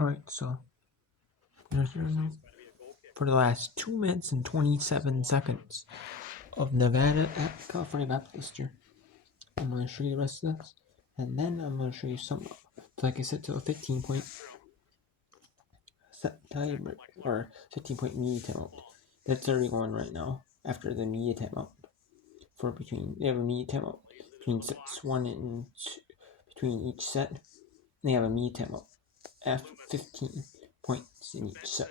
Alright, so for the last 2 minutes and 27 seconds of Nevada at California Baptist here, I'm going to show you the rest of this, and then I'm going to show you some, like I said, to a 15-point set time or 15-point media timeout. That's already going right now after the media timeout. They have a media timeout between sets 1 and 2, between each set. They have a media timeout after 15 points in each set.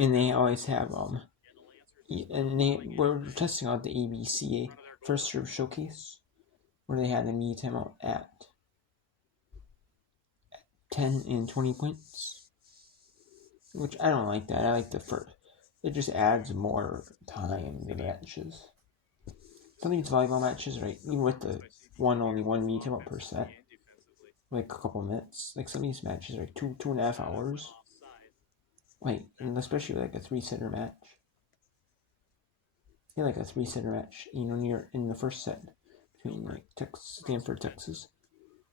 And they always have we're testing out the ABCA first serve showcase, where they had a media timeout at 10 and 20 points, which I don't like that. I like the first. It just adds more time to matches. Some of these volleyball matches, right, even with the only one media timeout per set, like a couple minutes, like some of these matches are like 2.5 hours. Like, and especially like a 3-setter match. Yeah, like a 3-setter match, near in the first set between like Stanford, Texas.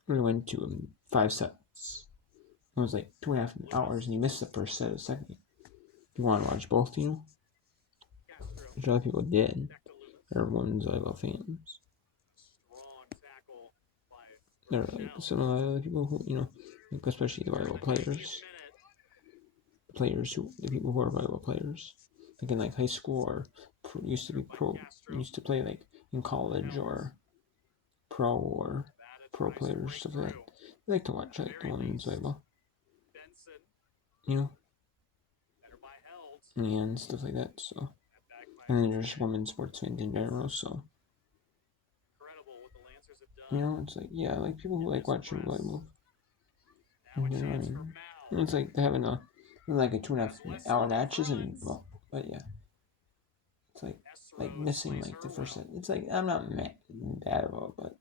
We went to 5 sets. It was like 2.5 hours, and you missed the first set, the second. You want to watch both, which a lot of people did. Everyone's volleyball fans. There are like some other people who, like especially the volleyball players. The people who are volleyball players, like in like high school or used to play like in college or pro players, stuff like that. I like to watch like the women's volleyball, and stuff like that. So, and then there's women's sports fans in general. So, it's like I like people who like watching volleyball. It's like they're having a 2.5 hour matches, but yeah, it's like missing like the first set. It's like I'm not mad about, but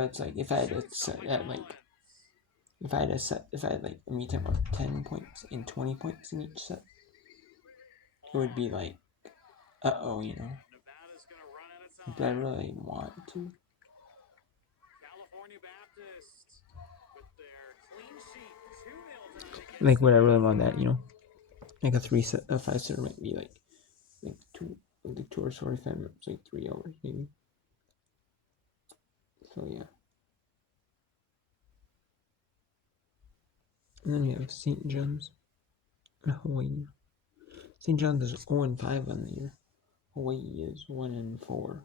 it's like if I had a set at like if I had like a meet time of 10 points and 20 points in each set, it would be like but I really want to. Like would I really want that, like a 5-setter might be like 2 hours 45 minutes, like 3 hours maybe. So yeah. And then we have St. John's, Hawaii. St. John's is 0-5 on the year. Hawaii is 1-4.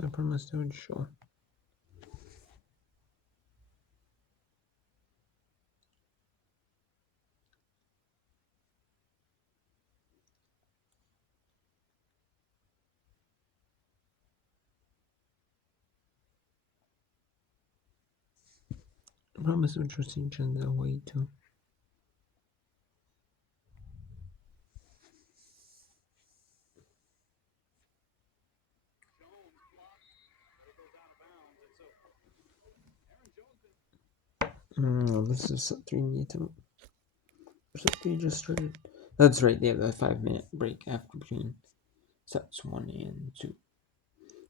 So I promised I would show. I promise I would show St. John's Hawaii too. This is set 3 meet time. Set 3 just started. That's right, they have a 5-minute break after between sets 1 and 2.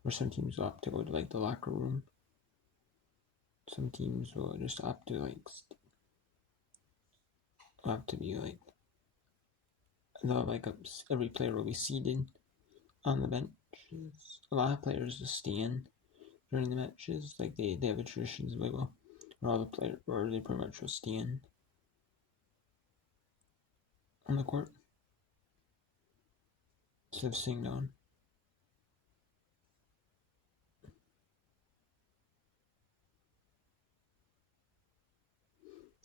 Or some teams will opt to go to like the locker room. Some teams will just opt to be like every player will be seated on the benches. A lot of players just stand during the matches. Like they have a tradition as well, where all the players, or they pretty much will stand on the court instead of sitting down.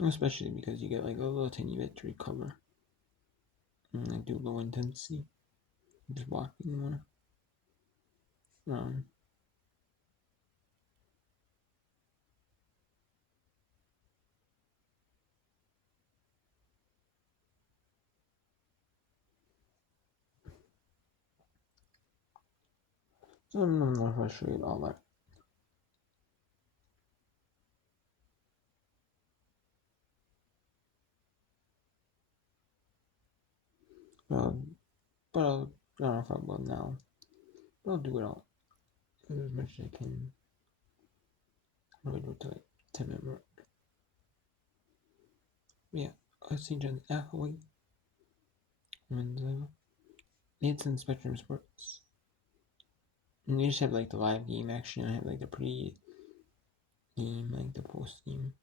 Especially because you get like a little tiny bit to recover and like do low intensity, just walking more. So I'm not frustrated all that. But I don't know if I will now. But I'll do it all as much as I can. I'm gonna do it to like 10-minute mark. Yeah, I see John Hathaway and it's in Spectrum Sports. And they just have like the live game action. I have like the pre-game, like the post-game.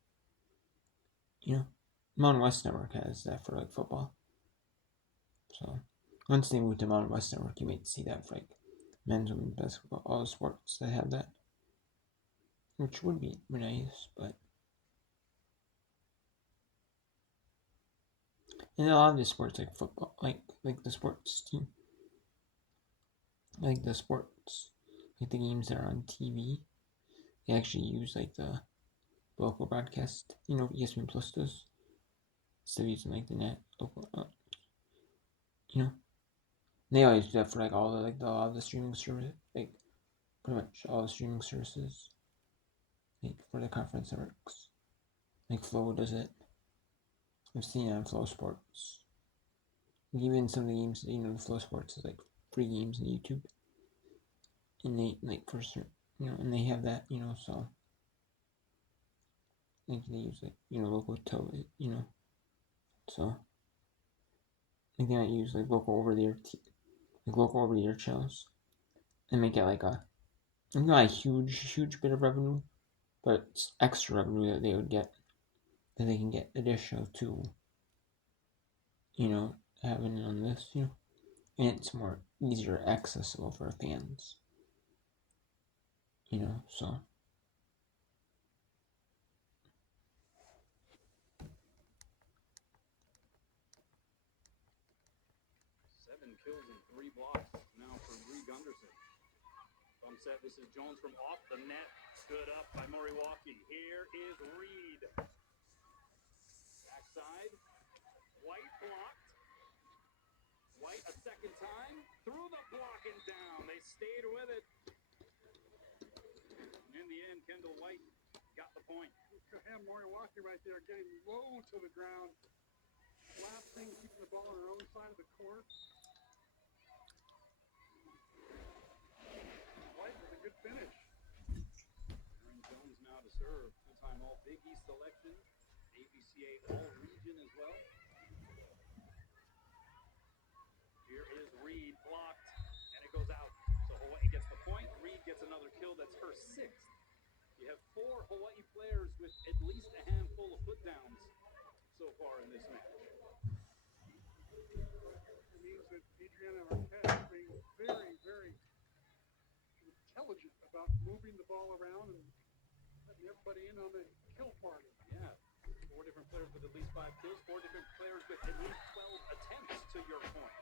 You know, Mountain West Network has that for like football. So once they move to Mountain West Network, you might see that for like men's, women's basketball, all the sports that have that, which would be nice. But and a lot of the sports like football, like the sports team, like the sports, like the games that are on TV, they actually use like the local broadcast. You know, ESPN Plus does instead of using like the net local. You know, they always do that for like all the streaming services, like pretty much all the streaming services, like for the conference networks. Like Flow does it. I've seen it on Flow Sports. Even some of the games, you know, the Flow Sports is like free games on YouTube, and they like for certain, you know, and they have that, you know, so like they use like you know local television, you know, so like they might use like local over the air channels, and make it like a not a huge bit of revenue, but it's extra revenue that they would get that they can get additional to, you know, having it on this, you know, and it's more easier accessible for fans, you know, so. 7 kills and 3 blocks now for Reed Gunderson. Bump set, this is Jones from off the net. Stood up by Moriwaki. Here is Reed. Backside. White blocked. White a second time. Through the block and down. They stayed with it. And in the end, Kendall White got the point. Look at him, Moriwaki right there, getting low to the ground. Lapsing, keeping the ball on her own side of the court. White with a good finish. Aaron Jones now to serve. Two-time All Big East selection. ABCA All-Region as well. Here is Reed, blocked, and it goes out. So Hawaii gets the point. Reed gets another kill. That's her 6th. You have 4 Hawaii players with at least a handful of put downs so far in this match. It means that Adriana Arquette is being very, very intelligent about moving the ball around and letting everybody in on the kill party. Yeah. 4 different players with at least 5 kills, 4 different players with at least 12 attempts, to your point.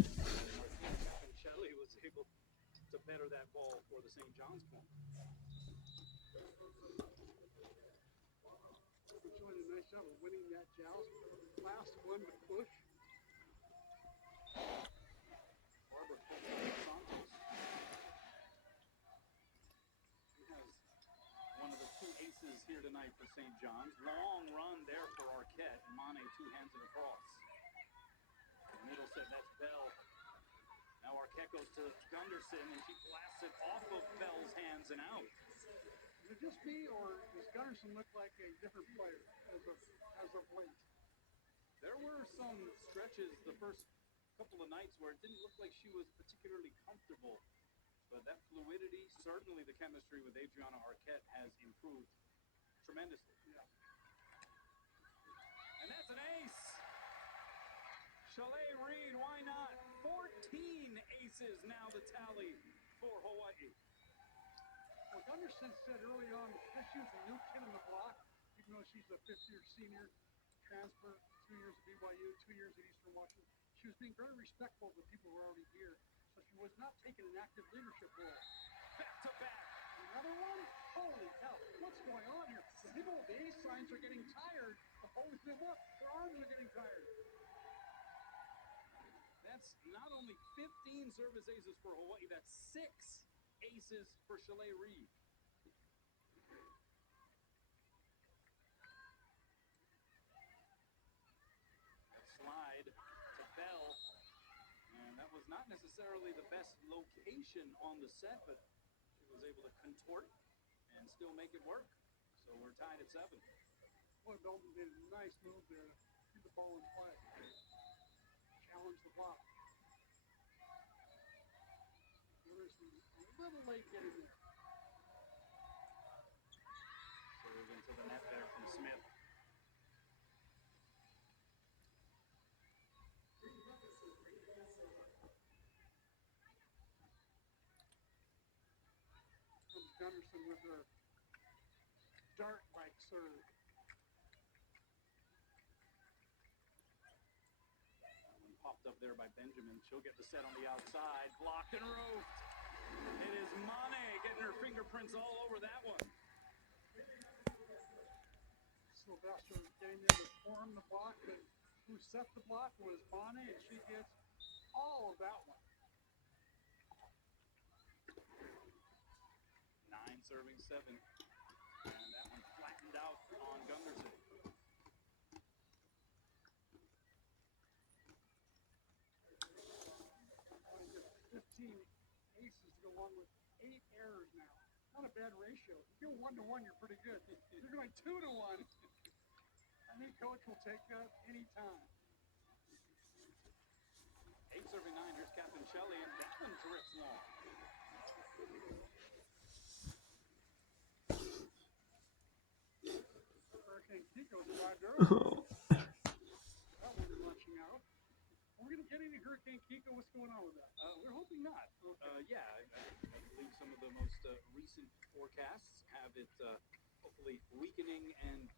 And Shelley was able to better that ball for the St. John's point. She's doing a nice job of winning that joust. Last one to push. Barbara Santos. She has one of the 2 aces here tonight for St. John's. Long run there for Arquette. Mane 2 hands it across. Middle set, that's Bell. Now Arquette goes to Gunderson, and she blasts it off of Bell's hands and out. Is it just me, or does Gunderson look like a different player as of late? There were some stretches the first couple of nights where it didn't look like she was particularly comfortable. But that fluidity, certainly the chemistry with Adriana Arquette has improved tremendously. Yeah. And that's an ace. Chalet Reed, why not? 14 aces now the tally for Hawaii. Well, Gunderson said early on that she was a new kid in the block, even though she's a 5th-year senior, transfer, 2 years at BYU, 2 years at Eastern Washington. She was being very respectful of the people who were already here, so she was not taking an active leadership role. Back to back. Another one? Holy hell, what's going on here? The people with the ace signs are getting tired. Holy shit, look, their arms are getting tired. That's not only 15 service aces for Hawaii, that's 6 aces for Chalet Reed. That slide to Bell. And that was not necessarily the best location on the set, but she was able to contort and still make it work. So we're tied at 7. Boy, Belton did a nice move there to get the ball in play. Challenge the block. Anderson a little late getting there. Serve into the net there from Smith. Comes Gunderson with her dart-like serve. Popped up there by Benjamin. She'll get the set on the outside. Blocked and roofed. It is Mane getting her fingerprints all over that one. Sylvester getting there to form the block, but who set the block was Mane, and she gets all of that one. 9 serving 7. And that one flattened out on Gunderson. 15 aces to go along with 8 errors now. Not a bad ratio. If you go 1-to-1, you're pretty good. You're going 2-to-1. I think coach will take that anytime. 8 serving 9. Here's Captain Shelley, and that one drifts long. Hurricane Kiko's arrived early. That one's launching out. Are we going to get any Hurricane Kiko? What's going on with that? We're hoping not. Okay. Yeah, I believe some of the most recent forecasts have it hopefully weakening and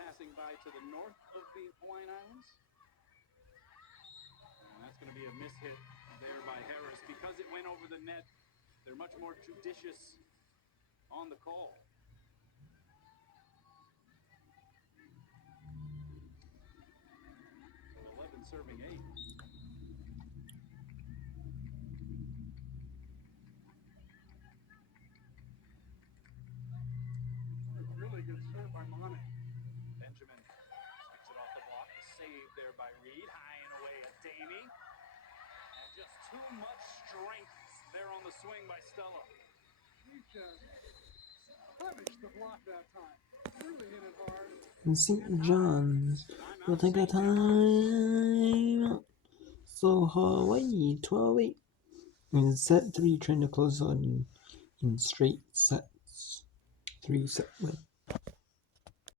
passing by to the north of the Hawaiian Islands. And that's going to be a mishit there by Harris. Because it went over the net, they're much more judicious on the call. 11 serving 8. Really good serve by Mane. Benjamin sticks it off the block. Saved there by Reed. High and away at Damie. And just too much strength there on the swing by Stella. He just punished the block that time. Really hit it hard. And St. John's will take a time. So Hawaii 12-8 in set 3, trying to close on in straight sets. 3-set win.